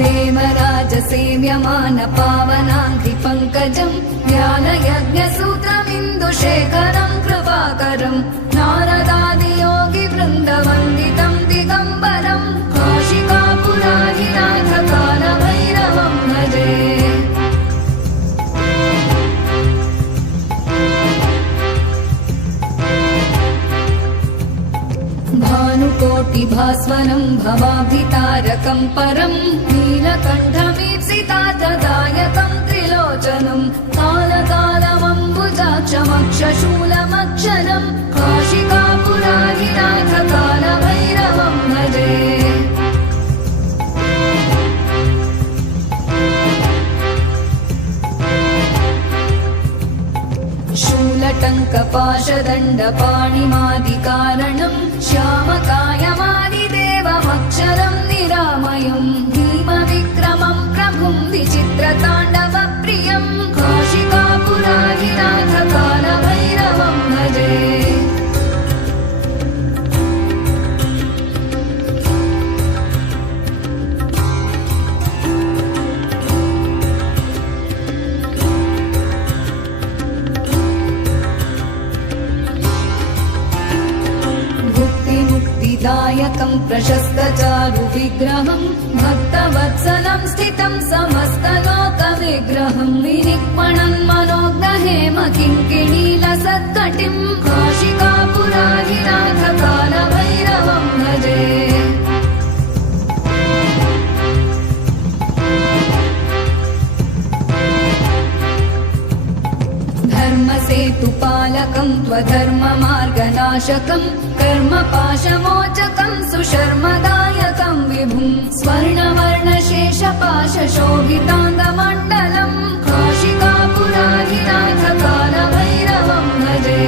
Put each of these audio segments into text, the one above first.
देवराजसेव्यमान पावनाङ्घ्रिपङ्कजम् ज्ञानयज्ञसूत्रमिन्दुशेखरम् कृपाकरम् नारदादियोगिवृन्दवन्दितम् दिगम्बरम् काशिकापुराधिनाथ कालभैरवम् भजे। भानुकोटिभास्वरम् भवाब्धितारकम् परम् नीलकण्ठमीप्सितार्थदायकम् त्रिलोचनम् कालकालमम्बुजाक्षमक्षशूलमक्षरम् काशिकापुराधिनाथ कालभैरवम् भजे। शूलटङ्कपाशदण्डपाणिमादिकारणम् श्यामकायमादिदेवमक्षरम् निरामयम् भीमविक्रमम् प्रभुम् विचित्रताण्डवप्रियम् काशिकापुराधिनाथ कालभैरवम् भजे। दायकम् प्रशस्तचारु विग्रहम् भक्तवत्सलम् स्थितम् समस्तलोकविग्रहम् विनिक्मणन् मनोज्ञहेम किङ्किणीलसत्कटिम् काशिकापुराधिनाथ कालभैरवम् भजे। धर्मसेतुपालकम् त्वधर्ममार्गनाशकम् कर्मपाशमोचकम् सुशर्मदायकम् विभुम् स्वर्णवर्णशेषपाशशोभिताङ्गमण्डलम् काशिकापुराधिनाथ कालभैरवम् भजे।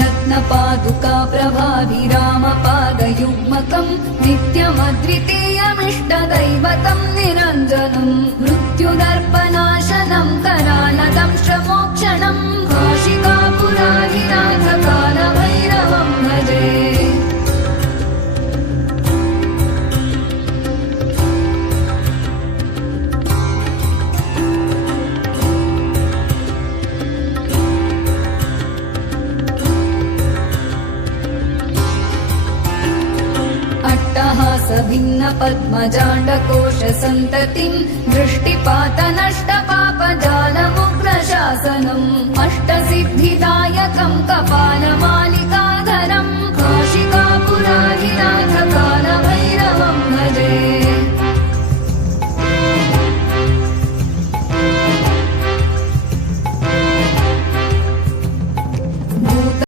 रत्नपादुका प्रभाभिरामपादयुग्मकम् नित्यमद्वितीयमिष्टदैवतम् निरञ्जनम् मृत्युदर्पनाशनम् करालदंश्रमोक्षणम् काशिकापुराधिनाथ कालभैरवम् भजे। भिन्न पद्मजाण्डकोशसन्ततिम् दृष्टिपातनष्टपापजालमुग्रशासनम् अष्टसिद्धिदायकम् कपालमालिका